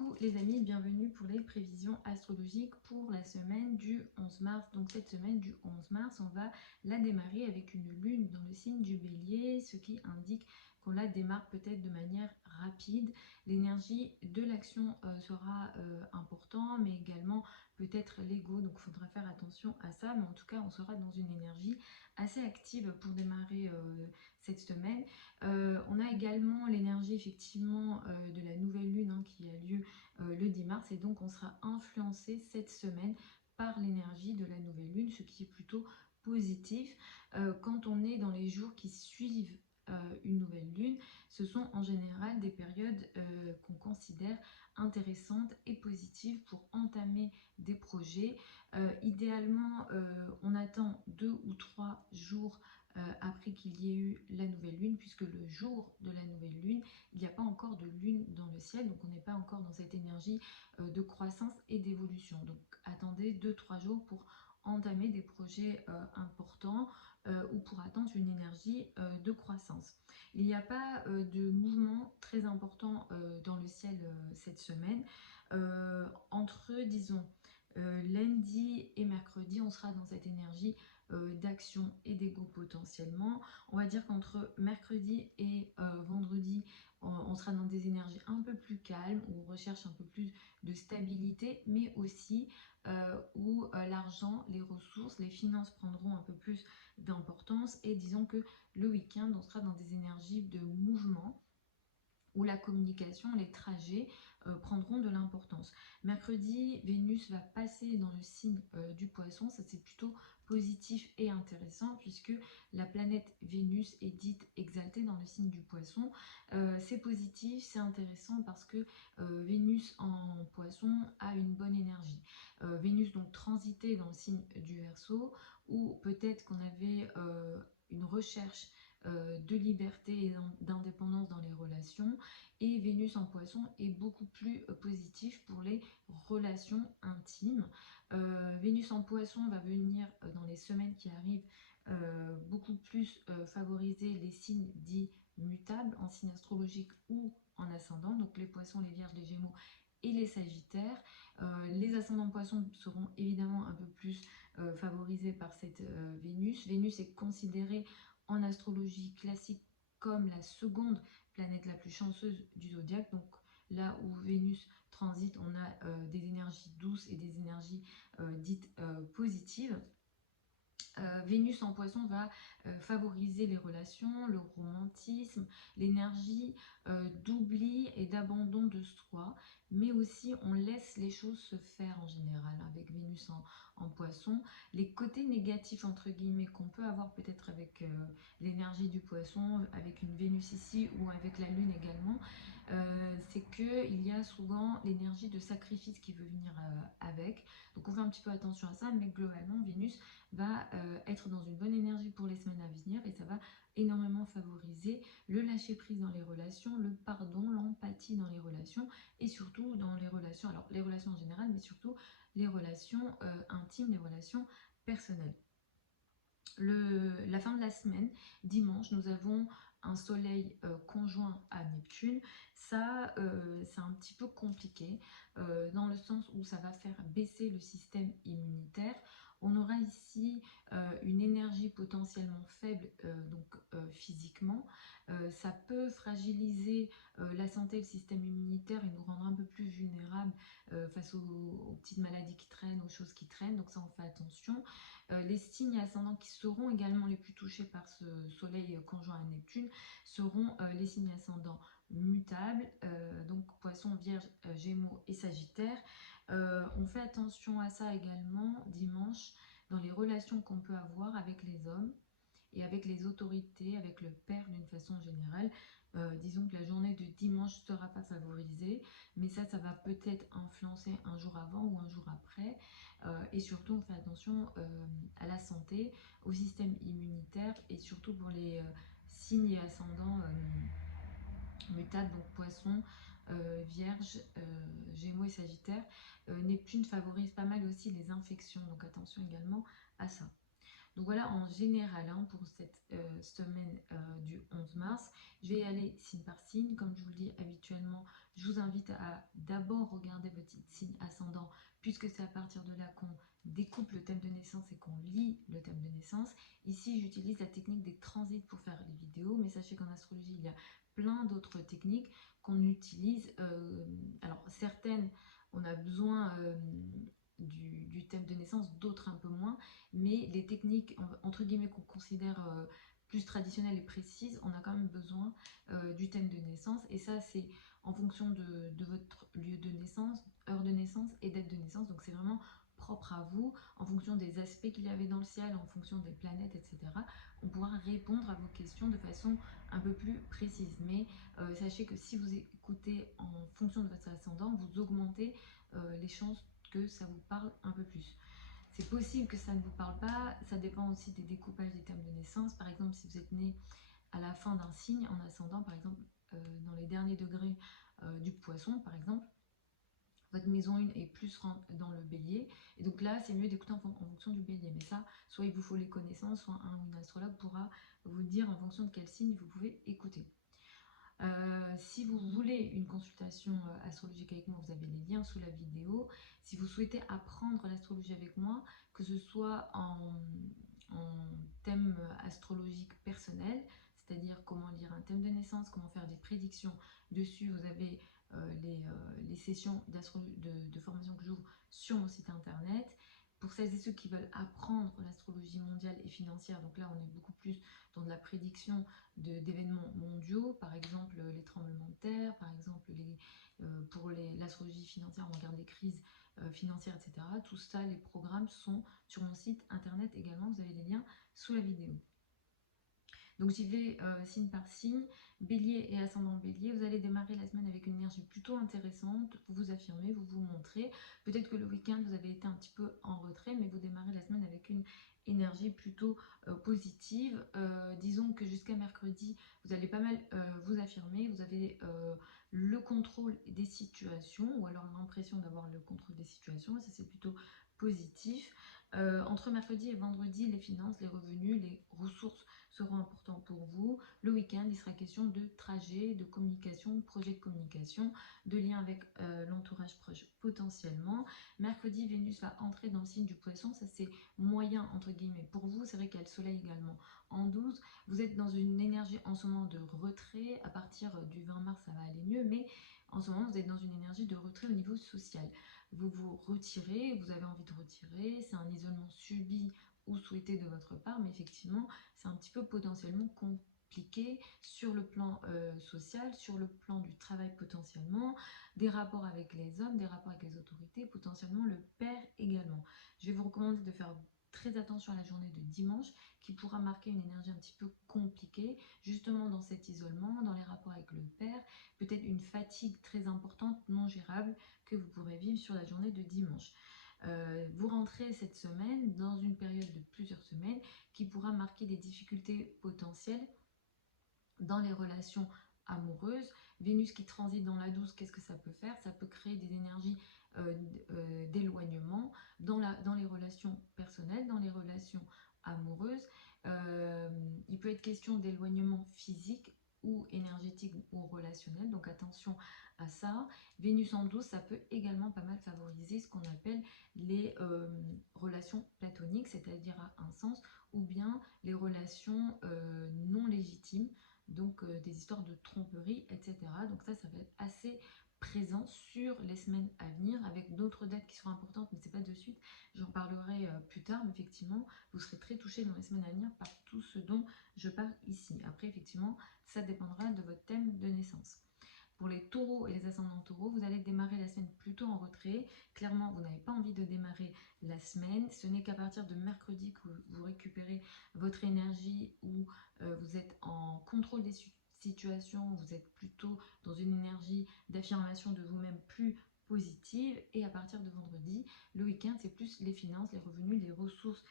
Coucou les amis, bienvenue pour les prévisions astrologiques pour la semaine du 11 mars. Donc cette semaine du 11 mars, on va la démarrer avec une lune dans le signe du Bélier, ce qui indique qu'on la démarre peut-être de manière rapide. L'énergie de l'action sera important, mais également peut-être l'ego, donc il faudra faire attention à ça. Mais en tout cas, on sera dans une énergie assez active pour démarrer cette semaine. On a également l'énergie effectivement de la nouvelle lune qui a lieu le 10 mars, et donc on sera influencé cette semaine par l'énergie de la nouvelle lune, ce qui est plutôt positif. Quand on est dans les jours qui suivent une nouvelle lune, ce sont en général des périodes qu'on considère intéressantes et positives pour entamer des projets. Idéalement, on attend 2 ou 3 jours après qu'il y ait eu la nouvelle lune, puisque le jour de la nouvelle lune, il n'y a pas encore de lune dans le ciel, donc on n'est pas encore dans cette énergie de croissance et d'évolution. Donc attendez 2-3 jours pour entamer des projets importants ou pour attendre une énergie de croissance. Il n'y a pas de mouvement très important dans le ciel cette semaine. Entre, disons, lundi et mercredi, on sera dans cette énergie d'action et d'ego potentiellement. On va dire qu'entre mercredi et vendredi, on sera dans des énergies un peu plus calmes, où on recherche un peu plus de stabilité, mais aussi où l'argent, les ressources, les finances prendront un peu plus d'importance. Et disons que le week-end, on sera dans des énergies de mouvement, où la communication, les trajets prendront de l'importance. Mercredi, Vénus va passer dans le signe du Poisson. Ça, c'est plutôt positif et intéressant, puisque la planète Vénus est dite exaltée dans le signe du Poisson. C'est positif, c'est intéressant, parce que Vénus en Poisson a une bonne énergie. Vénus donc transitée dans le signe du Verseau, où peut-être qu'on avait une recherche de liberté et d'indépendance dans les relations, et Vénus en Poisson est beaucoup plus positif pour les relations intimes. Vénus en Poisson va venir dans les semaines qui arrivent beaucoup plus favoriser les signes dits mutables en signe astrologique ou en ascendant, donc les Poissons, les Vierges, les Gémeaux et les Sagittaires. Les ascendants Poissons seront évidemment un peu plus favorisés par cette Vénus. Vénus est considérée en astrologie classique comme la seconde planète la plus chanceuse du zodiaque. Donc là où Vénus transite, on a des énergies douces et des énergies dites positives. Vénus en Poisson va favoriser les relations, le romantisme, l'énergie d'oubli et d'abandon de soi, mais aussi on laisse les choses se faire en général avec Vénus en Poisson. Les côtés négatifs entre guillemets qu'on peut avoir peut-être avec l'énergie du Poisson, avec une Vénus ici ou avec la Lune également, c'est qu'il y a souvent l'énergie de sacrifice qui veut venir avec. Donc on fait un petit peu attention à ça, mais globalement Vénus va être dans une bonne énergie pour les semaines à venir, et ça va énormément favoriser le lâcher prise dans les relations, le pardon, l'empathie dans les relations, et surtout dans les relations, alors les relations en général, mais surtout les relations intimes, les relations personnelles. La fin de la semaine, dimanche, nous avons un soleil conjoint à Neptune. Ça, c'est un petit peu compliqué dans le sens où ça va faire baisser le système immunitaire. On aura ici une énergie potentiellement faible, donc physiquement. Ça peut fragiliser la santé et le système immunitaire et nous rendre un peu plus vulnérables face aux petites maladies qui traînent, aux choses qui traînent. Donc ça, on fait attention. Les signes ascendants qui seront également les plus touchés par ce soleil conjoint à Neptune seront les signes ascendants mutables, donc Poisson, Vierge, Gémeaux et Sagittaire. On fait attention à ça également dimanche dans les relations qu'on peut avoir avec les hommes et avec les autorités, avec le père d'une façon générale. Disons que la journée de dimanche ne sera pas favorisée, mais ça va peut-être influencer un jour avant ou un jour après. Et surtout, on fait attention à la santé, au système immunitaire, et surtout pour les signes et ascendants mutables, donc Poisson, Vierge, Gémeaux et Sagittaire. Neptune favorise pas mal aussi les infections, donc attention également à ça. Donc voilà en général hein, pour cette semaine du 11 mars. Je vais y aller signe par signe. Comme je vous le dis habituellement, je vous invite à d'abord regarder votre signe ascendant, puisque c'est à partir de là qu'on découpe le thème de naissance et qu'on lit le thème de naissance. Ici, j'utilise la technique des transits pour faire les vidéos, mais sachez qu'en astrologie, il y a plein d'autres techniques qu'on utilise. Alors certaines, on a besoin du thème de naissance, d'autres un peu moins, mais les techniques, entre guillemets, qu'on considère plus traditionnelles et précises, on a quand même besoin du thème de naissance, et ça c'est en fonction de votre lieu de naissance, heure de naissance et date de naissance, donc c'est vraiment propre à vous, en fonction des aspects qu'il y avait dans le ciel, en fonction des planètes, etc. On pourra répondre à vos questions de façon un peu plus précise, mais sachez que si vous écoutez en fonction de votre ascendant, vous augmentez les chances que ça vous parle un peu plus. C'est possible que ça ne vous parle pas, ça dépend aussi des découpages des thèmes de naissance. Par exemple, si vous êtes né à la fin d'un signe en ascendant, par exemple dans les derniers degrés du poisson, par exemple, votre maison 1 est plus dans le bélier, et donc là c'est mieux d'écouter en fonction du bélier, mais ça, soit il vous faut les connaissances, soit un ou une astrologue pourra vous dire en fonction de quel signe vous pouvez écouter. Si vous voulez une consultation astrologique avec moi, vous avez les liens sous la vidéo. Si vous souhaitez apprendre l'astrologie avec moi, que ce soit en thème astrologique personnel, c'est-à-dire comment lire un thème de naissance, comment faire des prédictions dessus, vous avez les sessions de formation que j'ouvre sur mon site internet. Pour celles et ceux qui veulent apprendre l'astrologie mondiale et financière, donc là on est beaucoup plus dans de la prédiction d'événements mondiaux, par exemple les tremblements de terre, par exemple pour l'astrologie financière, on regarde les crises financières, etc. Tout ça, les programmes sont sur mon site internet également, vous avez les liens sous la vidéo. Donc j'y vais signe par signe, bélier et ascendant bélier, vous allez démarrer la semaine avec une énergie plutôt intéressante, vous vous affirmez, vous vous montrez, peut-être que le week-end vous avez été un petit peu en retrait, mais vous démarrez la semaine avec une énergie plutôt positive. Disons que jusqu'à mercredi, vous allez pas mal vous affirmer, vous avez le contrôle des situations, ou alors l'impression d'avoir le contrôle des situations, ça c'est plutôt positif. Entre mercredi et vendredi, les finances, les revenus, les ressources seront importants pour vous. Le week-end, il sera question de trajet, de communication, de projet de communication, de lien avec l'entourage proche potentiellement. Mercredi, Vénus va entrer dans le signe du poisson, ça c'est moyen entre guillemets pour vous. C'est vrai qu'il y a le soleil également en 12. Vous êtes dans une énergie en ce moment de retrait. À partir du 20 mars, ça va aller mieux, mais en ce moment, vous êtes dans une énergie de retrait au niveau social. Vous vous retirez, vous avez envie de retirer, c'est un isolement subi ou souhaité de votre part, mais effectivement, c'est un petit peu potentiellement compliqué sur le plan social, sur le plan du travail potentiellement, des rapports avec les hommes, des rapports avec les autorités, potentiellement le père également. Je vais vous recommander de faire très attention à la journée de dimanche qui pourra marquer une énergie un petit peu compliquée, justement dans cet isolement, dans les rapports avec le père, peut-être une fatigue très importante, non gérable, que vous pourrez vivre sur la journée de dimanche. Vous rentrez cette semaine dans une période de plusieurs semaines qui pourra marquer des difficultés potentielles dans les relations amoureuses. Vénus qui transite dans la 12, qu'est-ce que ça peut faire? Ça peut créer des énergies d'éloignement dans les relations personnelles, dans les relations amoureuses. Il peut être question d'éloignement physique ou énergétique ou relationnel, donc attention à ça. Vénus en 12, ça peut également pas mal favoriser ce qu'on appelle les relations platoniques, c'est-à-dire à un sens, ou bien les relations non légitimes, donc des histoires de tromperie, etc. Donc ça va être assez présent sur les semaines à venir, avec d'autres dates qui seront importantes, mais c'est pas de suite, j'en parlerai plus tard, mais effectivement, vous serez très touchés dans les semaines à venir par tout ce dont je parle ici. Après, effectivement, ça dépendra de votre thème de naissance. Pour les taureaux et les ascendants taureaux, vous allez démarrer la semaine plutôt en retrait. Clairement, vous n'avez pas envie de démarrer la semaine. Ce n'est qu'à partir de mercredi que vous récupérez votre énergie, où vous êtes en contrôle des situations, vous êtes plutôt dans une énergie d'affirmation de vous-même plus positive. Et à partir de vendredi, le week-end, c'est plus les finances, les revenus, les ressources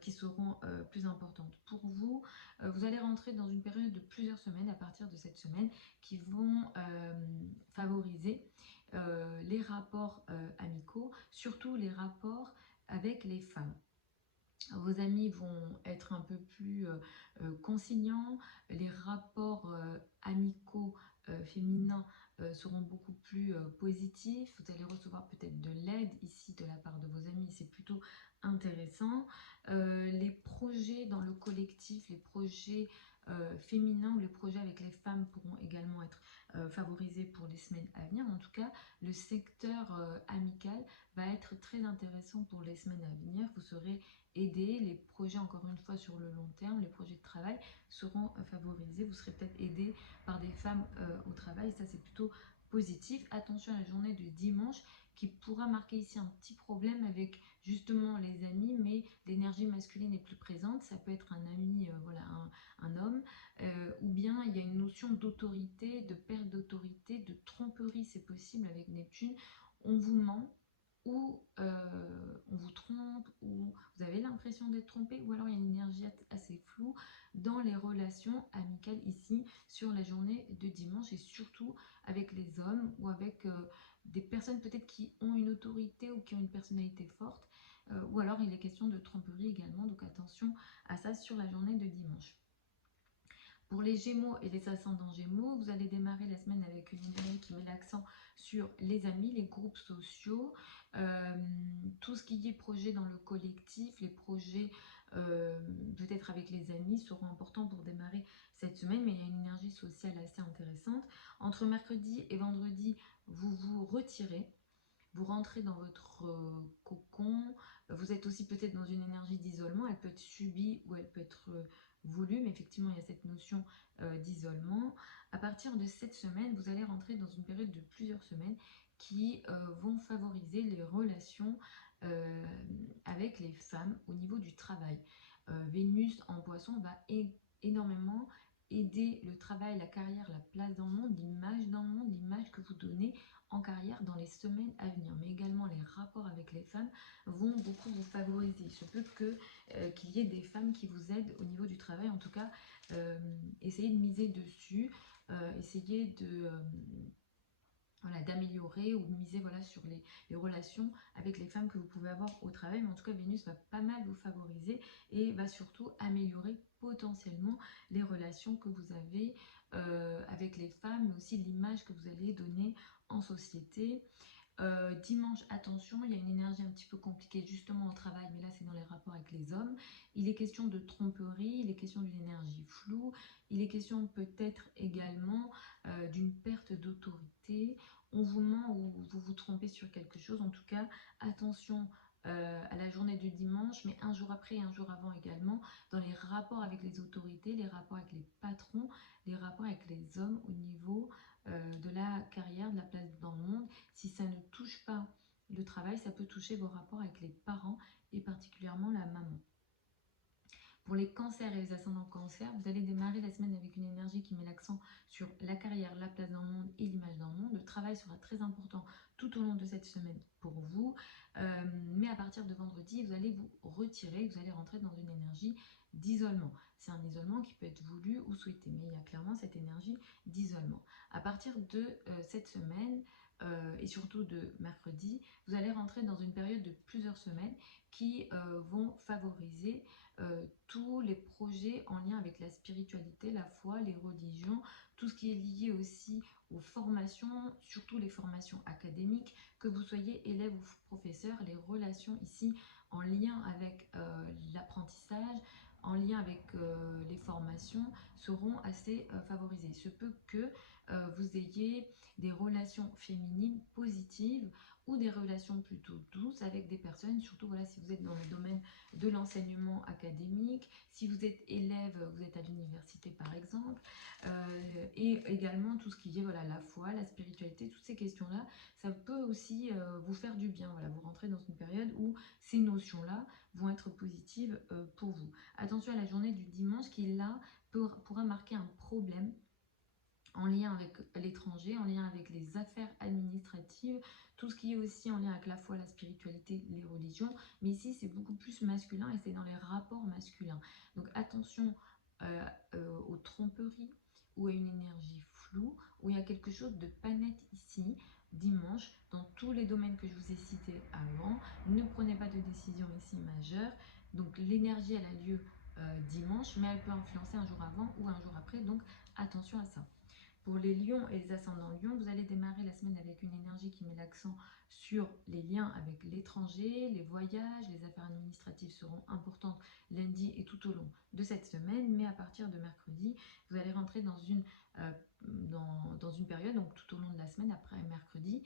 qui seront plus importantes pour vous. Vous allez rentrer dans une période de plusieurs semaines à partir de cette semaine qui vont favoriser les rapports amicaux, surtout les rapports avec les femmes. Vos amis vont être un peu plus conciliants, les rapports amicaux féminins seront beaucoup plus positifs, vous allez recevoir peut-être de l'aide ici de la part de vos amis, c'est plutôt intéressant. Les projets dans le collectif, les projets féminins ou les projets avec les femmes pourront également être favorisés pour les semaines à venir. En tout cas, le secteur amical va être très intéressant pour les semaines à venir. Vous serez aider les projets, encore une fois sur le long terme, les projets de travail seront favorisés, vous serez peut-être aidé par des femmes au travail, ça c'est plutôt positif. Attention à la journée de dimanche qui pourra marquer ici un petit problème avec justement les amis, mais l'énergie masculine est plus présente, ça peut être un ami, voilà, un homme, ou bien il y a une notion d'autorité, de perte d'autorité, de tromperie, c'est possible avec Neptune, on vous ment, ou on vous trompe, ou vous avez l'impression d'être trompé, ou alors il y a une énergie assez floue dans les relations amicales ici sur la journée de dimanche, et surtout avec les hommes ou avec des personnes peut-être qui ont une autorité ou qui ont une personnalité forte, ou alors il est question de tromperie également, donc attention à ça sur la journée de dimanche. Pour les Gémeaux et les ascendants Gémeaux, vous allez démarrer la semaine avec une énergie qui met l'accent sur les amis, les groupes sociaux, tout ce qui est projet dans le collectif, les projets peut-être avec les amis seront importants pour démarrer cette semaine, mais il y a une énergie sociale assez intéressante. Entre mercredi et vendredi, vous vous retirez. Vous rentrez dans votre cocon, vous êtes aussi peut-être dans une énergie d'isolement, elle peut être subie ou elle peut être voulue, mais effectivement il y a cette notion d'isolement. À partir de cette semaine, vous allez rentrer dans une période de plusieurs semaines qui vont favoriser les relations avec les femmes au niveau du travail. Vénus en poisson va énormément aider le travail, la carrière, la place dans le monde, l'image que vous donnez en carrière dans les semaines à venir, mais également les rapports avec les femmes vont beaucoup vous favoriser. Il se peut qu'il y ait des femmes qui vous aident au niveau du travail, en tout cas, essayez de miser dessus, essayez de voilà, d'améliorer ou de miser voilà, sur les relations avec les femmes que vous pouvez avoir au travail. Mais en tout cas, Vénus va pas mal vous favoriser et va surtout améliorer potentiellement les relations que vous avez avec les femmes, mais aussi l'image que vous allez donner en société. Dimanche, attention, il y a une énergie un petit peu compliquée justement au travail, mais là c'est dans les rapports avec les hommes. Il est question de tromperie, il est question d'une énergie floue, il est question peut-être également d'une perte d'autorité. On vous ment ou vous vous trompez sur quelque chose. En tout cas, attention à la journée du dimanche, mais un jour après et un jour avant également, dans les rapports avec les autorités, les rapports avec les patrons, les rapports avec les hommes au niveau de la carrière, de la place dans le monde. Si ça ne touche pas le travail, ça peut toucher vos rapports avec les parents et particulièrement la maman. Pour les cancers et les ascendants cancers, vous allez démarrer la semaine avec une énergie qui met l'accent sur la carrière, la place dans le monde et l'image dans le monde. Le travail sera très important tout au long de cette semaine pour vous. Mais à partir de vendredi, vous allez vous retirer, vous allez rentrer dans une énergie d'isolement. C'est un isolement qui peut être voulu ou souhaité, mais il y a clairement cette énergie d'isolement. À partir de cette semaine, et surtout de mercredi, vous allez rentrer dans une période de plusieurs semaines qui vont favoriser tous les projets en lien avec la spiritualité, la foi, les religions, tout ce qui est lié aussi aux formations, surtout les formations académiques, que vous soyez élève ou professeur, les relations ici en lien avec l'apprentissage, en lien avec les formations seront assez favorisées. Il se peut que vous ayez des relations féminines positives ou des relations plutôt douces avec des personnes, surtout voilà, si vous êtes dans le domaine de l'enseignement académique, si vous êtes élève, vous êtes à l'université par exemple, et également tout ce qui est voilà, la foi, la spiritualité, toutes ces questions-là, ça peut aussi vous faire du bien. Voilà, vous rentrez dans une période où ces notions-là vont être positives pour vous. Attention à la journée du dimanche qui là pourra marquer un problème en lien avec l'étranger, en lien avec les affaires administratives, tout ce qui est aussi en lien avec la foi, la spiritualité, les religions. Mais ici, c'est beaucoup plus masculin et c'est dans les rapports masculins. Donc attention aux tromperies ou à une énergie floue, où il y a quelque chose de pas net ici, dimanche, dans tous les domaines que je vous ai cités avant. Ne prenez pas de décision ici majeure. Donc l'énergie, elle a lieu dimanche, mais elle peut influencer un jour avant ou un jour après. Donc attention à ça. Pour les lions et les ascendants lions, vous allez démarrer la semaine avec une énergie qui met l'accent sur les liens avec l'étranger, les voyages, les affaires administratives seront importantes lundi et tout au long de cette semaine, mais à partir de mercredi, vous allez rentrer dans une période, donc tout au long de la semaine, après mercredi,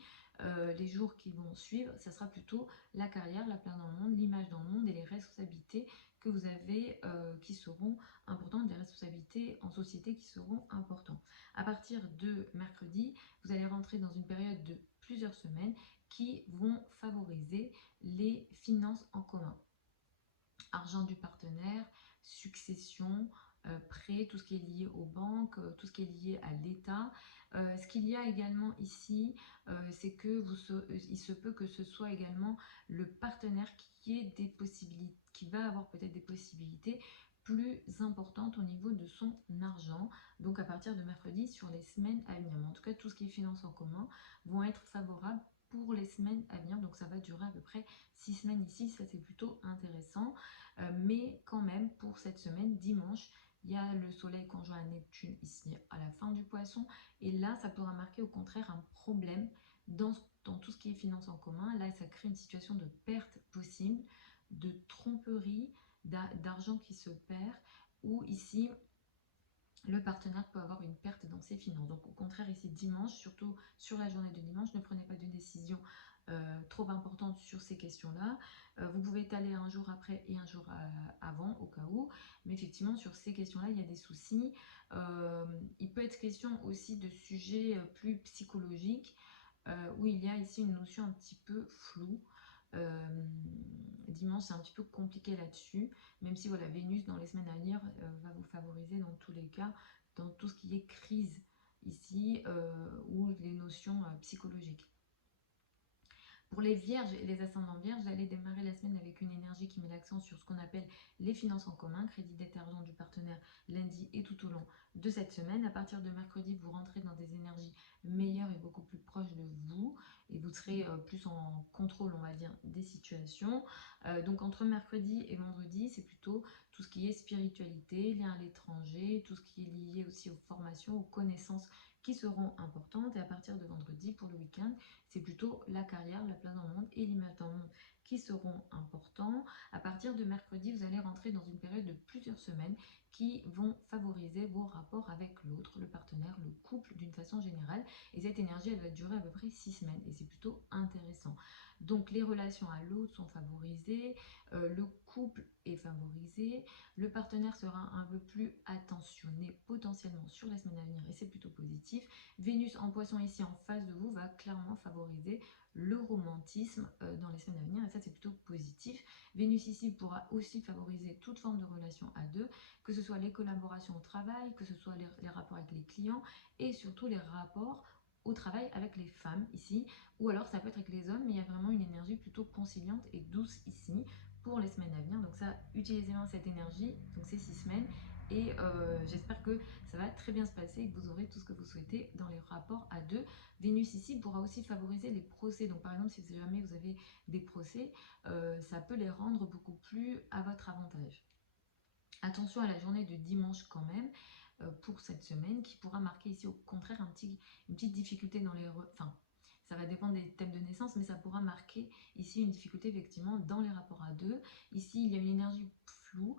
les jours qui vont suivre, ça sera plutôt la carrière, la place dans le monde, l'image dans le monde et les responsabilités que vous avez qui seront importantes, des responsabilités en société qui seront importantes. À partir de mercredi, vous allez rentrer dans une période de plusieurs semaines qui vont favoriser les finances en commun. Argent du partenaire, succession, prêt, tout ce qui est lié aux banques, tout ce qui est lié à l'État. Ce qu'il y a également ici, c'est que il se peut que ce soit également le partenaire qui ait des possibilités, qui va avoir peut-être des possibilités plus importantes au niveau de son argent, donc à partir de mercredi sur les semaines à venir. Mais en tout cas, tout ce qui est finances en commun vont être favorables pour les semaines à venir, donc ça va durer à peu près 6 semaines ici, ça c'est plutôt intéressant. Mais quand même, pour cette semaine, dimanche, il y a le soleil conjoint à Neptune ici à la fin du poisson. Et là, ça pourra marquer au contraire un problème dans tout ce qui est finances en commun. Là, ça crée une situation de perte possible, de tromperie, d'argent qui se perd. Ou ici, le partenaire peut avoir une perte dans ses finances. Donc au contraire, ici dimanche, surtout sur la journée de dimanche, ne prenez pas de décision trop importante sur ces questions-là. Vous pouvez étaler un jour après et un jour avant, au cas où. Mais effectivement, sur ces questions-là, il y a des soucis. Il peut être question aussi de sujets plus psychologiques, où il y a ici une notion un petit peu floue. Dimanche, c'est un petit peu compliqué là-dessus, même si voilà, Vénus dans les semaines à venir va vous favoriser dans tous les cas, dans tout ce qui est crise ici, ou les notions psychologiques. Pour les vierges et les ascendants vierges, vous allez démarrer la semaine avec une énergie qui met l'accent sur ce qu'on appelle les finances en commun, crédit, dette, argent du partenaire lundi et tout au long de cette semaine. À partir de mercredi, vous rentrez dans des énergies meilleures et beaucoup plus proches de vous et vous serez plus en contrôle, on va dire, des situations. Donc entre mercredi et vendredi, c'est plutôt tout ce qui est spiritualité, lien à l'étranger, tout ce qui est lié aussi aux formations, aux connaissances qui seront importantes. Et à partir de vendredi, pour le week-end, c'est plutôt la carrière, la place dans le monde et l'image dans le monde qui seront importants. À partir de mercredi, vous allez rentrer dans une période de plusieurs semaines qui vont favoriser vos rapports avec l'autre, le partenaire, le couple d'une façon générale. Et cette énergie, elle va durer à peu près 6 semaines et c'est plutôt intéressant. Donc les relations à l'autre sont favorisées, le couple est favorisé, le partenaire sera un peu plus attentionné potentiellement sur la semaine à venir et c'est plutôt positif. Vénus en poisson ici en face de vous va clairement favoriser le romantisme dans les semaines à venir et ça c'est plutôt positif. Vénus ici pourra aussi favoriser toute forme de relation à deux, que ce soit les collaborations au travail, que ce soit les rapports avec les clients et surtout les rapports au travail avec les femmes ici, ou alors ça peut être avec les hommes, mais il y a vraiment une énergie plutôt conciliante et douce ici pour les semaines à venir. Donc ça, utilisez bien cette énergie, donc ces 6 semaines, et j'espère que ça va très bien se passer et que vous aurez tout ce que vous souhaitez dans les rapports à deux. Vénus ici pourra aussi favoriser les procès. Donc par exemple, si jamais vous avez des procès, ça peut les rendre beaucoup plus à votre avantage. Attention à la journée de dimanche quand même, pour cette semaine, qui pourra marquer ici au contraire une petite difficulté dans les... Enfin, ça va dépendre des thèmes de naissance, mais ça pourra marquer ici une difficulté effectivement dans les rapports à deux. Ici, il y a une énergie floue.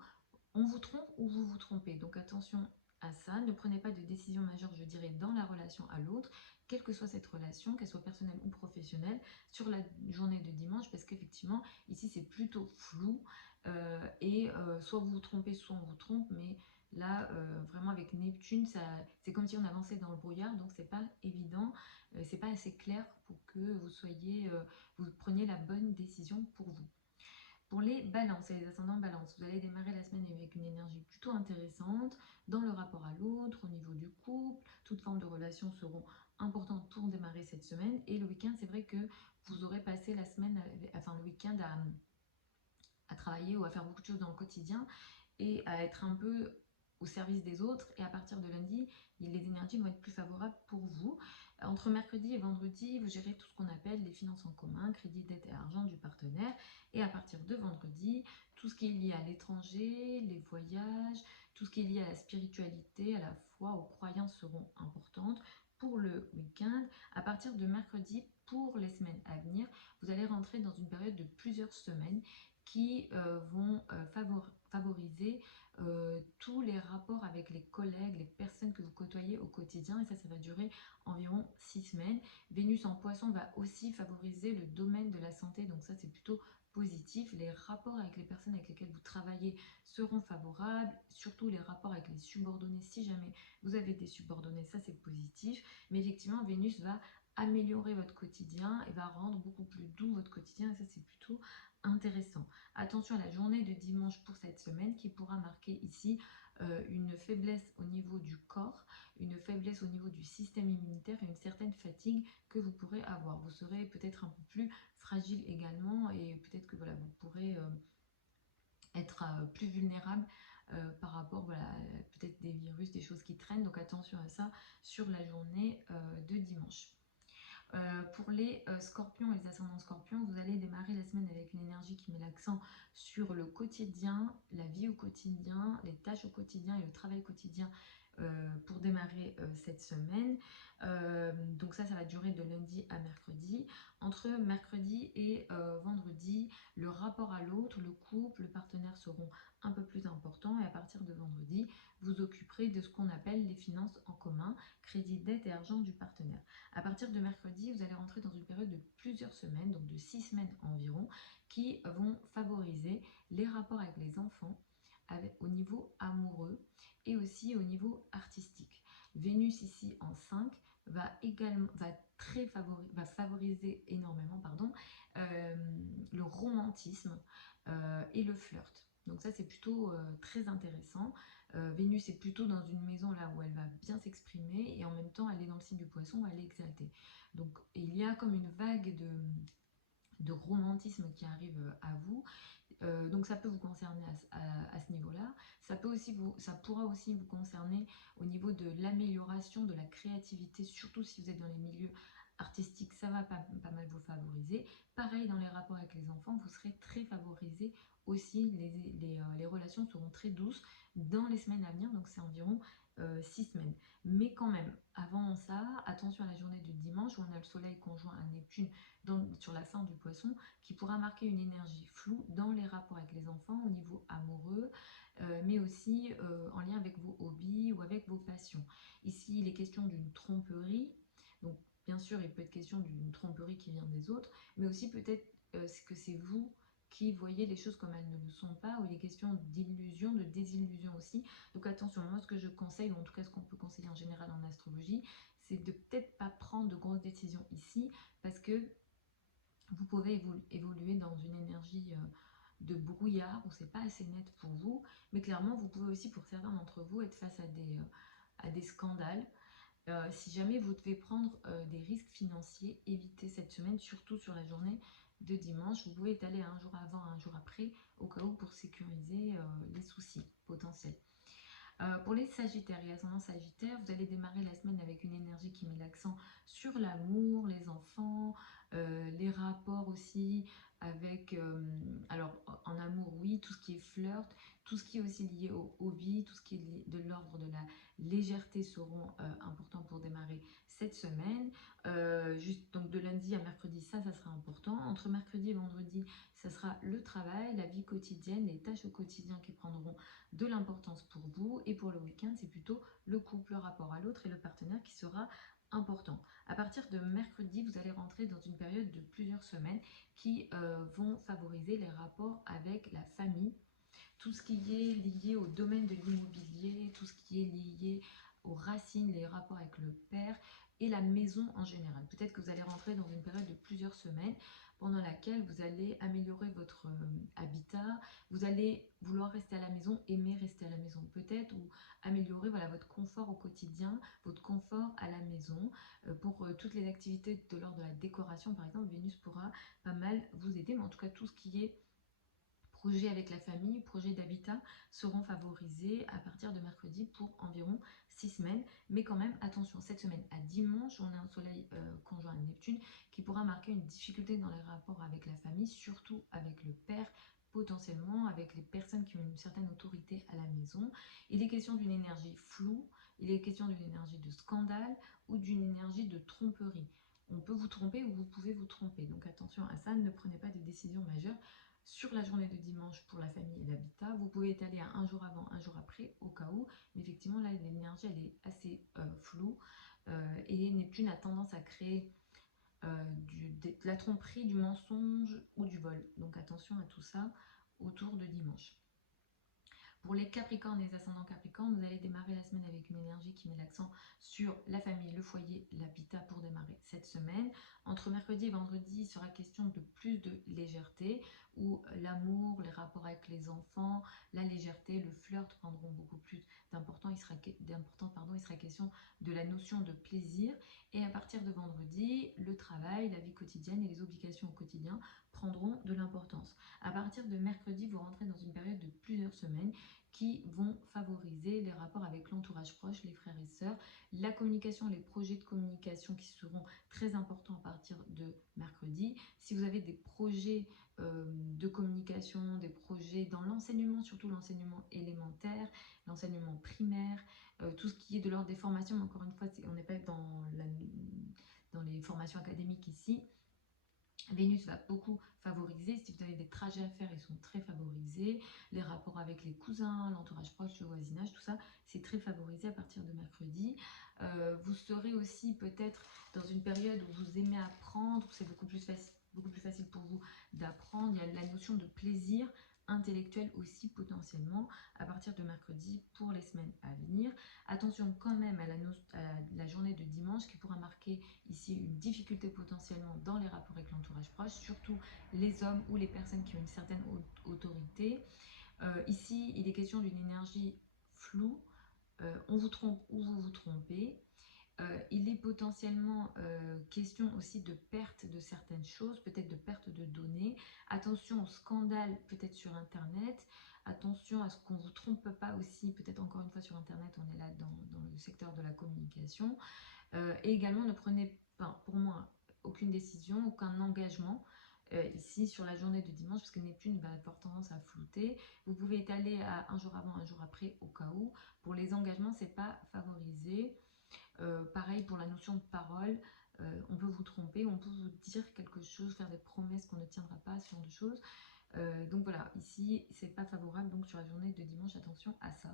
On vous trompe ou vous vous trompez. Donc attention à ça. Ne prenez pas de décision majeure, je dirais, dans la relation à l'autre, quelle que soit cette relation, qu'elle soit personnelle ou professionnelle, sur la journée de dimanche, parce qu'effectivement, ici, c'est plutôt flou. Soit vous vous trompez, soit on vous trompe, mais là, vraiment avec Neptune, c'est comme si on avançait dans le brouillard, donc c'est pas évident, c'est pas assez clair pour que vous preniez la bonne décision pour vous. Pour les balances et les ascendants balance, vous allez démarrer la semaine avec une énergie plutôt intéressante dans le rapport à l'autre, au niveau du couple. Toutes formes de relations seront importantes pour démarrer cette semaine. Et le week-end, c'est vrai que vous aurez passé la semaine, enfin le week-end à travailler ou à faire beaucoup de choses dans le quotidien et à être un peu au service des autres, et à partir de lundi, les énergies vont être plus favorables pour vous. Entre mercredi et vendredi, vous gérez tout ce qu'on appelle les finances en commun, crédit, dette et argent du partenaire, et à partir de vendredi, tout ce qui est lié à l'étranger, les voyages, tout ce qui est lié à la spiritualité, à la foi, aux croyances seront importantes pour le week-end. À partir de mercredi, pour les semaines à venir, vous allez rentrer dans une période de plusieurs semaines qui vont favoriser tous les rapports avec les collègues, les personnes que vous côtoyez au quotidien, et ça va durer environ 6 semaines. Vénus en poisson va aussi favoriser le domaine de la santé, donc ça c'est plutôt positif. Les rapports avec les personnes avec lesquelles vous travaillez seront favorables, surtout les rapports avec les subordonnés, si jamais vous avez des subordonnés, ça c'est positif. Mais effectivement, Vénus va améliorer votre quotidien et va rendre beaucoup plus doux votre quotidien, et ça c'est plutôt intéressant. Attention à la journée de dimanche pour cette semaine qui pourra marquer ici une faiblesse au niveau du corps, une faiblesse au niveau du système immunitaire et une certaine fatigue que vous pourrez avoir. Vous serez peut-être un peu plus fragile également, et peut-être que voilà, vous pourrez être plus vulnérable par rapport, voilà, peut-être des virus, des choses qui traînent. Donc attention à ça sur la journée de dimanche. Pour les scorpions et les ascendants scorpions, vous allez démarrer la semaine avec une énergie qui met l'accent sur le quotidien, la vie au quotidien, les tâches au quotidien et le travail quotidien pour démarrer cette semaine. Donc ça va durer de lundi à mercredi. Entre mercredi et vendredi, le rapport à l'autre, le couple, le partenaire seront un peu plus importants, et à partir de vendredi, vous occuperez de ce qu'on appelle les finances en commun, crédit, dette et argent du partenaire. À partir de mercredi, vous allez rentrer dans une période de plusieurs semaines, donc de 6 semaines environ, qui vont favoriser les rapports avec les enfants au niveau amoureux et aussi au niveau artistique. Vénus ici en 5 va favoriser énormément le romantisme et le flirt. Donc ça c'est plutôt très intéressant. Vénus est plutôt dans une maison là où elle va bien s'exprimer, et en même temps elle est dans le signe du poisson où elle est exaltée. Donc il y a comme une vague de romantisme qui arrive à vous. Donc ça peut vous concerner à ce niveau-là. Ça pourra aussi vous concerner au niveau de l'amélioration de la créativité, surtout si vous êtes dans les milieux artistiques, ça va pas mal vous favoriser. Pareil, dans les rapports avec les enfants, vous serez très favorisé aussi. Les relations seront très douces dans les semaines à venir, donc c'est environ 6 semaines. Mais quand même, avant ça, attention à la journée du dimanche où on a le soleil conjoint à Neptune sur la fin du poisson, qui pourra marquer une énergie floue dans les rapports avec les enfants au niveau amoureux, mais aussi en lien avec vos hobbies ou avec vos passions. Ici, il est question d'une tromperie, donc bien sûr, il peut être question d'une tromperie qui vient des autres, mais aussi peut-être que c'est vous qui voyez les choses comme elles ne le sont pas, ou il est question d'illusion, de désillusion aussi. Donc attention, moi ce que je conseille, ou en tout cas ce qu'on peut conseiller en général en astrologie, c'est de peut-être pas prendre de grosses décisions ici, parce que vous pouvez évoluer dans une énergie de brouillard où c'est pas assez net pour vous, mais clairement vous pouvez aussi, pour certains d'entre vous, être face à des scandales. Si jamais vous devez prendre des risques financiers, évitez cette semaine, surtout sur la journée de dimanche. Vous pouvez étaler un jour avant, un jour après, au cas où, pour sécuriser les soucis potentiels. Pour les Sagittaires et ascendants Sagittaires, vous allez démarrer la semaine avec une énergie qui met l'accent sur l'amour, les enfants, les rapports aussi avec, alors en amour oui, tout ce qui est flirt, tout ce qui est aussi lié au hobby, tout ce qui est de l'ordre de la légèreté seront importants pour démarrer cette semaine. Juste donc de lundi à mercredi, ça sera important. Entre mercredi et vendredi, ça sera le travail, la vie quotidienne, les tâches au quotidien qui prendront de l'importance pour vous, et pour le week-end c'est plutôt le couple, le rapport à l'autre et le partenaire qui sera important. À partir de mercredi, vous allez rentrer dans une période de plusieurs semaines qui vont favoriser les rapports avec la famille, tout ce qui est lié au domaine de l'immobilier, tout ce qui est lié aux racines, les rapports avec le père et la maison en général. Peut-être que vous allez rentrer dans une période de plusieurs semaines pendant laquelle vous allez améliorer votre habitat, vous allez vouloir rester à la maison, aimer rester à la maison peut-être, ou améliorer voilà, votre confort au quotidien, votre confort à la maison. Pour toutes les activités de l'ordre de la décoration par exemple, Vénus pourra pas mal vous aider, mais en tout cas tout ce qui est projets avec la famille, projets d'habitat seront favorisés à partir de mercredi pour environ 6 semaines. Mais quand même, attention, cette semaine à dimanche, on a un soleil conjoint à Neptune qui pourra marquer une difficulté dans les rapports avec la famille, surtout avec le père, potentiellement avec les personnes qui ont une certaine autorité à la maison. Il est question d'une énergie floue, il est question d'une énergie de scandale ou d'une énergie de tromperie. On peut vous tromper ou vous pouvez vous tromper, donc attention à ça, ne prenez pas de décisions majeures sur la journée de dimanche pour la famille et l'habitat. Vous pouvez étaler à un jour avant, un jour après, au cas où, mais effectivement là l'énergie elle est assez floue et Neptune a tendance à créer de la tromperie, du mensonge ou du vol. Donc attention à tout ça autour de dimanche. Pour les Capricornes et les ascendants Capricornes, vous allez démarrer la semaine avec une énergie qui met l'accent sur la famille, le foyer, l'habitat pour démarrer cette semaine. Entre mercredi et vendredi, il sera question de plus de légèreté, où l'amour, les rapports avec les enfants, la légèreté, le flirt prendront beaucoup plus d'importance. Il sera question de la notion de plaisir. Et à partir de vendredi, le travail, la vie quotidienne et les obligations au quotidien prendront de l'importance. À partir de mercredi, vous rentrez dans une période de plusieurs semaines qui vont favoriser les rapports avec l'entourage proche, les frères et sœurs, la communication, les projets de communication qui seront très importants à partir de mercredi. Si vous avez des projets de communication, des projets dans l'enseignement, surtout l'enseignement élémentaire, l'enseignement primaire, tout ce qui est de l'ordre des formations, mais encore une fois, on n'est pas dans les formations académiques ici. Vénus va beaucoup favoriser, si vous avez des trajets à faire, ils sont très favorisés. Les rapports avec les cousins, l'entourage proche, le voisinage, tout ça, c'est très favorisé à partir de mercredi. Vous serez aussi peut-être dans une période où vous aimez apprendre, où c'est beaucoup plus facile pour vous d'apprendre. Il y a la notion de plaisir intellectuel aussi potentiellement à partir de mercredi pour les semaines à venir. Attention quand même à la journée de dimanche qui pourra marquer ici une difficulté potentiellement dans les rapports avec l'entourage proche, surtout les hommes ou les personnes qui ont une certaine autorité. Ici, il est question d'une énergie floue, on vous trompe ou vous vous trompez. Il est potentiellement question aussi de perte de certaines choses, peut-être de perte de données. Attention au scandale peut-être sur Internet. Attention à ce qu'on ne vous trompe pas aussi, peut-être encore une fois sur Internet, on est là dans le secteur de la communication. Et également, ne prenez pas, pour moi, aucune décision, aucun engagement ici sur la journée de dimanche, parce que Neptune va avoir tendance à flouter. Vous pouvez étaler à un jour avant, un jour après, au cas où. Pour les engagements, c'est pas favorisé. Pareil pour la notion de parole, on peut vous tromper, on peut vous dire quelque chose, faire des promesses qu'on ne tiendra pas, ce genre de choses. Donc voilà, ici c'est pas favorable, donc sur la journée de dimanche, attention à ça.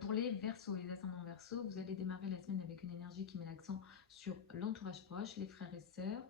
Pour les Verseaux, les ascendants Verseaux, vous allez démarrer la semaine avec une énergie qui met l'accent sur l'entourage proche, les frères et sœurs,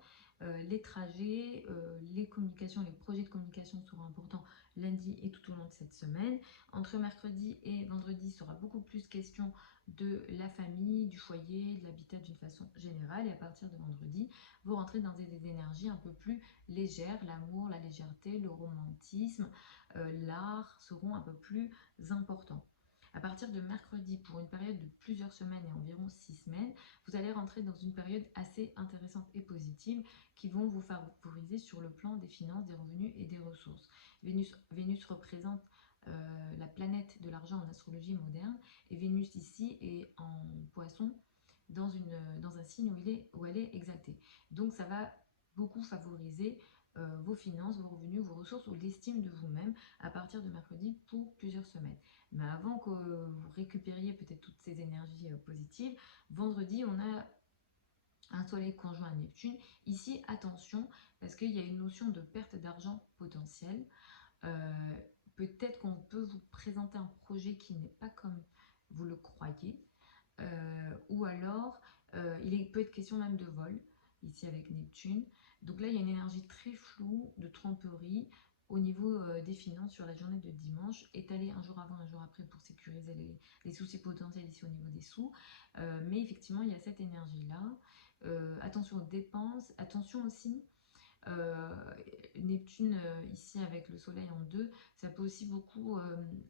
les trajets, les communications, les projets de communication seront importants lundi et tout au long de cette semaine. Entre mercredi et vendredi, il sera beaucoup plus question de la famille, du foyer, de l'habitat d'une façon générale. Et à partir de vendredi, vous rentrez dans des énergies un peu plus légères. L'amour, la légèreté, le romantisme, l'art seront un peu plus importants. À partir de mercredi, pour une période de plusieurs semaines et environ 6 semaines, vous allez rentrer dans une période assez intéressante et positive qui vont vous favoriser sur le plan des finances, des revenus et des ressources. Vénus représente la planète de l'argent en astrologie moderne et Vénus ici est en poisson dans un signe où elle est exaltée. Donc ça va beaucoup favoriser vos finances, vos revenus, vos ressources ou l'estime de vous-même à partir de mercredi pour plusieurs semaines. Mais avant que vous récupériez peut-être toutes ces énergies positives, vendredi, on a un soleil conjoint à Neptune. Ici, attention, parce qu'il y a une notion de perte d'argent potentielle. Peut-être qu'on peut vous présenter un projet qui n'est pas comme vous le croyez. Ou alors, il peut être question même de vol, ici avec Neptune. Donc là, il y a une énergie très floue de tromperie au niveau des finances sur la journée de dimanche, étalée un jour avant, un jour après pour sécuriser les soucis potentiels ici au niveau des sous. Mais effectivement, il y a cette énergie-là. Attention aux dépenses, attention aussi. Neptune ici avec le soleil en 2, ça peut aussi beaucoup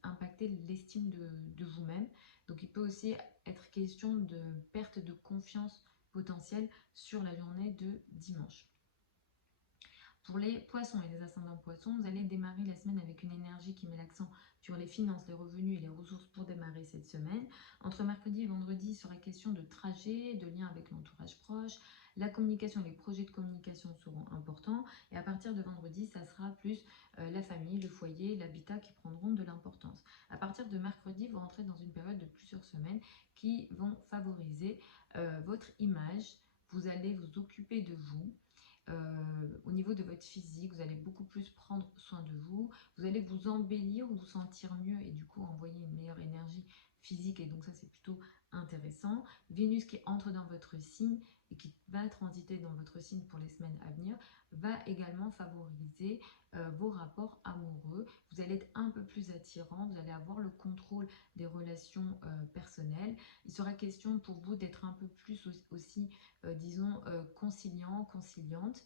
impacter l'estime de vous-même. Donc il peut aussi être question de perte de confiance potentielle sur la journée de dimanche. Pour les poissons et les ascendants poissons, vous allez démarrer la semaine avec une énergie qui met l'accent sur les finances, les revenus et les ressources pour démarrer cette semaine. Entre mercredi et vendredi, il sera question de trajet, de lien avec l'entourage proche. La communication, les projets de communication seront importants. Et à partir de vendredi, ça sera plus la famille, le foyer, l'habitat qui prendront de l'importance. À partir de mercredi, vous rentrez dans une période de plusieurs semaines qui vont favoriser votre image. Vous allez vous occuper de vous. Au niveau de votre physique, vous allez beaucoup plus prendre soin de vous, vous allez vous embellir, vous sentir mieux et du coup envoyer une meilleure énergie physique et donc ça c'est plutôt intéressant. Vénus qui entre dans votre signe et qui va transiter dans votre signe pour les semaines à venir va également favoriser vos rapports amoureux. Vous allez être un peu plus attirant, vous allez avoir le contrôle des relations personnelles. Il sera question pour vous d'être un peu plus aussi disons, conciliant, conciliante,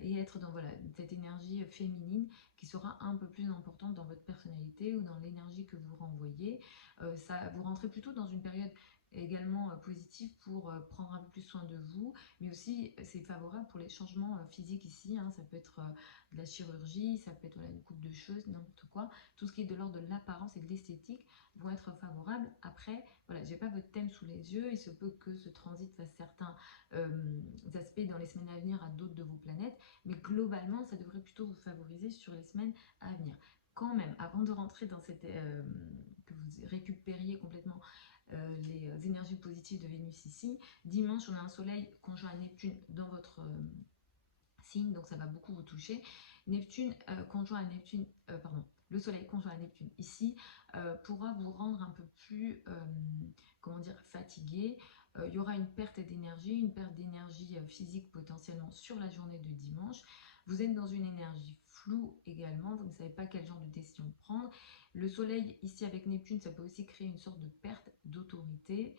et être dans voilà, cette énergie féminine qui sera un peu plus importante dans votre personnalité ou dans l'énergie que vous renvoyez. Vous rentrez plutôt dans une période également positive pour prendre un peu plus soin de vous, mais aussi c'est favorable pour les changements physiques ici, hein. Ça peut être de la chirurgie, ça peut être voilà, une coupe de cheveux, n'importe quoi, tout ce qui est de l'ordre de l'apparence et de l'esthétique vont être favorables. Après, voilà, j'ai pas votre thème sous les yeux, il se peut que ce transit fasse certains aspects dans les semaines à venir à d'autres de vos planètes, mais globalement, ça devrait plutôt vous favoriser sur les semaines à venir. Quand même, avant de rentrer dans cette... que vous récupériez complètement les énergies positives de Vénus ici, dimanche, on a un soleil conjoint à Neptune dans votre signe, donc ça va beaucoup vous toucher. Neptune conjoint à Neptune, pardon, le soleil conjoint à Neptune ici pourra vous rendre un peu plus, comment dire, fatigué. Il y aura une perte d'énergie physique potentiellement sur la journée de dimanche. Vous êtes dans une énergie floue également, vous ne savez pas quel genre de décision prendre. Le soleil ici avec Neptune, ça peut aussi créer une sorte de perte d'autorité.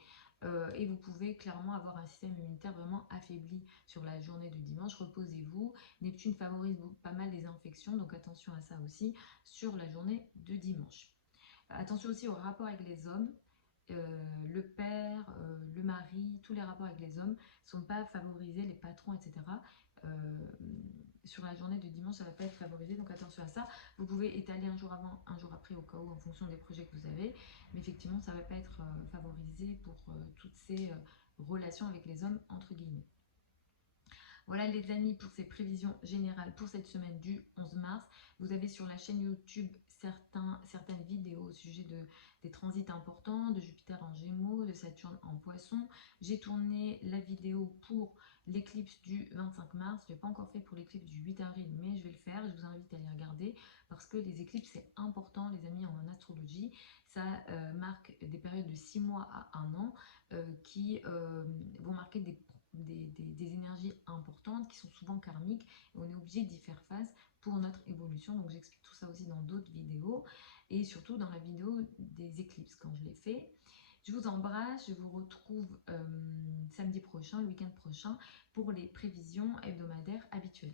Et vous pouvez clairement avoir un système immunitaire vraiment affaibli sur la journée de dimanche. Reposez-vous. Neptune favorise pas mal les infections, donc attention à ça aussi sur la journée de dimanche. Attention aussi au rapport avec les hommes. Le père, le mari, tous les rapports avec les hommes ne sont pas favorisés, les patrons, etc. Sur la journée de dimanche, ça ne va pas être favorisé, donc attention à ça. Vous pouvez étaler un jour avant, un jour après au cas où, en fonction des projets que vous avez, mais effectivement, ça ne va pas être favorisé pour toutes ces relations avec les hommes, entre guillemets. Voilà les amis pour ces prévisions générales pour cette semaine du 11 mars. Vous avez sur la chaîne YouTube certaines vidéos au sujet des transits importants, de Jupiter en Gémeaux, de Saturne en Poisson. J'ai tourné la vidéo pour l'éclipse du 25 mars. Je ne l'ai pas encore fait pour l'éclipse du 8 avril, mais je vais le faire. Je vous invite à les regarder parce que les éclipses, c'est important, les amis, en astrologie. Ça marque des périodes de 6 mois à 1 an qui vont marquer des énergies importantes qui sont souvent karmiques et on est obligé d'y faire face pour notre évolution. Donc j'explique tout ça aussi dans d'autres vidéos et surtout dans la vidéo des éclipses quand je l'ai fait. Je vous embrasse, je vous retrouve samedi prochain, le week-end prochain pour les prévisions hebdomadaires habituelles.